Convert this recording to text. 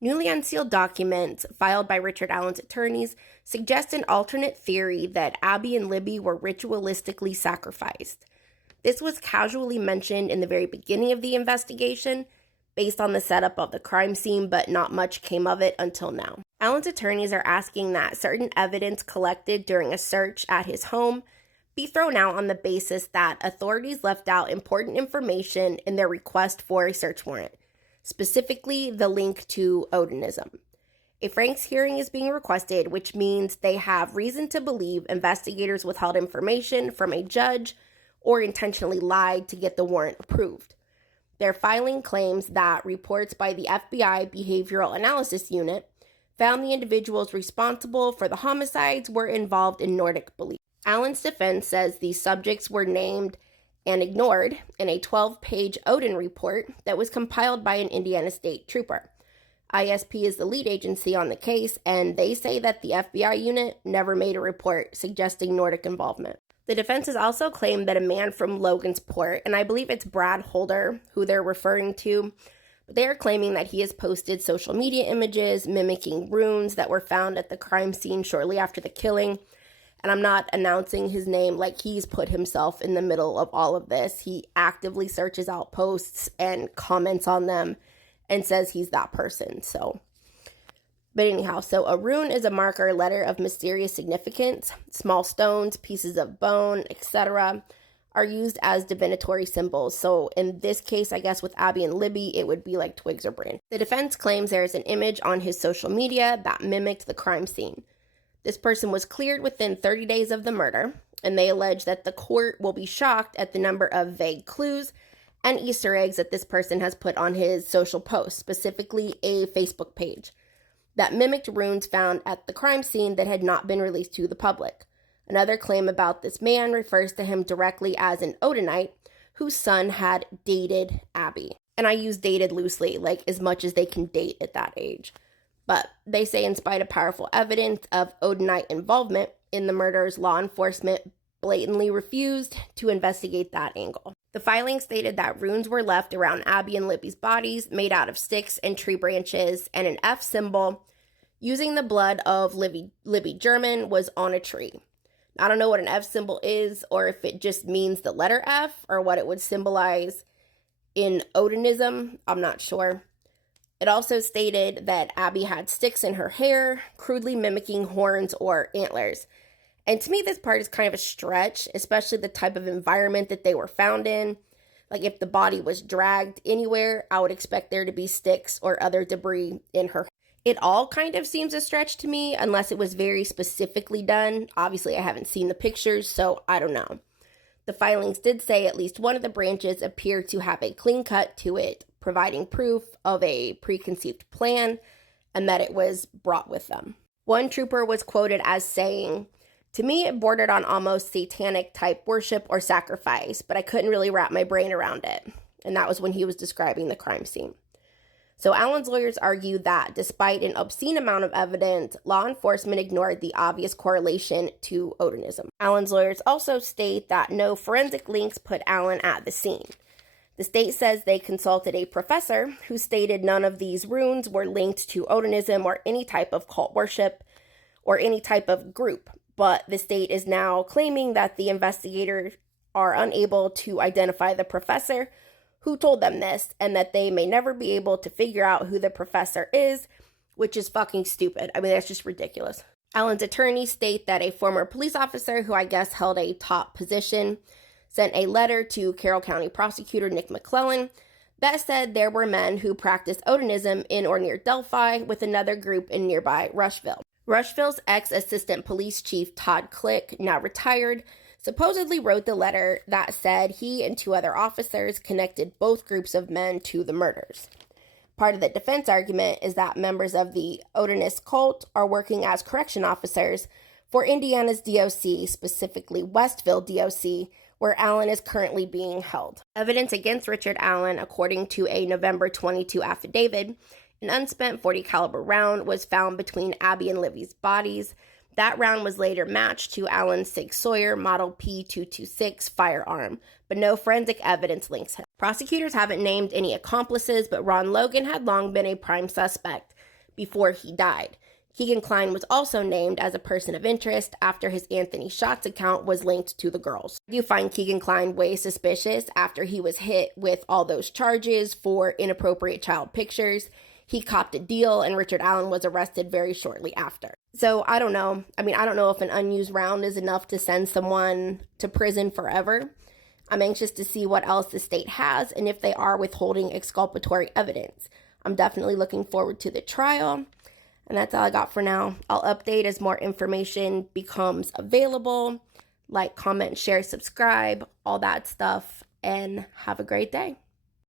Newly unsealed documents filed by Richard Allen's attorneys suggest an alternate theory that Abby and Libby were ritualistically sacrificed. This was casually mentioned in the very beginning of the investigation, based on the setup of the crime scene, but not much came of it until now. Allen's attorneys are asking that certain evidence collected during a search at his home be thrown out on the basis that authorities left out important information in their request for a search warrant, specifically the link to Odinism. A Franks hearing is being requested, which means they have reason to believe investigators withheld information from a judge or intentionally lied to get the warrant approved. Their filing claims that reports by the FBI Behavioral Analysis Unit found the individuals responsible for the homicides were involved in Nordic belief. Allen's defense says these subjects were named and ignored in a 12-page Odin report that was compiled by an Indiana State Trooper. ISP is the lead agency on the case, and they say that the FBI unit never made a report suggesting Nordic involvement. The defense has also claimed that a man from Logansport, and I believe it's Brad Holder, who they're referring to, but they are claiming that he has posted social media images mimicking runes that were found at the crime scene shortly after the killing. And I'm not announcing his name like he's put himself in the middle of all of this. He actively searches out posts and comments on them and says he's that person. But anyhow, so a rune is a marker letter of mysterious significance. Small stones, pieces of bone, etc. are used as divinatory symbols. So in this case, I guess with Abby and Libby, it would be like twigs or branches. The defense claims there is an image on his social media that mimicked the crime scene. This person was cleared within 30 days of the murder, and they allege that the court will be shocked at the number of vague clues and Easter eggs that this person has put on his social posts, specifically a Facebook page that mimicked runes found at the crime scene that had not been released to the public. Another claim about this man refers to him directly as an Odinite whose son had dated Abby. And I use dated loosely, like as much as they can date at that age. But they say in spite of powerful evidence of Odinite involvement in the murders, law enforcement blatantly refused to investigate that angle. The filing stated that runes were left around Abby and Libby's bodies made out of sticks and tree branches, and an F symbol using the blood of Libby German was on a tree. I don't know what an F symbol is, or if it just means the letter F, or what it would symbolize in Odinism. I'm not sure. It also stated that Abby had sticks in her hair, crudely mimicking horns or antlers. And to me, this part is kind of a stretch, especially the type of environment that they were found in. Like if the body was dragged anywhere, I would expect there to be sticks or other debris in her. It all kind of seems a stretch to me, unless it was very specifically done. Obviously, I haven't seen the pictures, so I don't know. The filings did say at least one of the branches appeared to have a clean cut to it, providing proof of a preconceived plan and that it was brought with them. One trooper was quoted as saying, "To me, it bordered on almost satanic type worship or sacrifice, but I couldn't really wrap my brain around it." And that was when he was describing the crime scene. So Allen's lawyers argue that despite an obscene amount of evidence, law enforcement ignored the obvious correlation to Odinism. Allen's lawyers also state that no forensic links put Allen at the scene. The state says they consulted a professor who stated none of these runes were linked to Odinism or any type of cult worship or any type of group, but the state is now claiming that the investigators are unable to identify the professor who told them this, and that they may never be able to figure out who the professor is, which is fucking stupid. I mean, that's just ridiculous. Allen's attorneys state that a former police officer, who I guess held a top position, sent a letter to Carroll County prosecutor Nick McClellan that said there were men who practiced Odinism in or near Delphi with another group in nearby Rushville. Rushville's ex-assistant police chief Todd Click, now retired, supposedly wrote the letter that said he and two other officers connected both groups of men to the murders. Part of the defense argument is that members of the Odinist cult are working as correction officers for Indiana's DOC, specifically Westville DOC, where Allen is currently being held. Evidence against Richard Allen, according to a November 22 affidavit, an unspent .40 caliber round was found between Abby and Libby's bodies. That round was later matched to Allen's Sig Sauer Model P226 firearm, but no forensic evidence links him. Prosecutors haven't named any accomplices, but Ron Logan had long been a prime suspect, before he died. Keegan Kline was also named as a person of interest after his Anthony Shots account was linked to the girls. You find Keegan Kline way suspicious after he was hit with all those charges for inappropriate child pictures. He copped a deal, and Richard Allen was arrested very shortly after. So I don't know. I don't know if an unused round is enough to send someone to prison forever. I'm anxious to see what else the state has and if they are withholding exculpatory evidence. I'm definitely looking forward to the trial. And that's all I got for now. I'll update as more information becomes available. Like, comment, share, subscribe, all that stuff. And have a great day.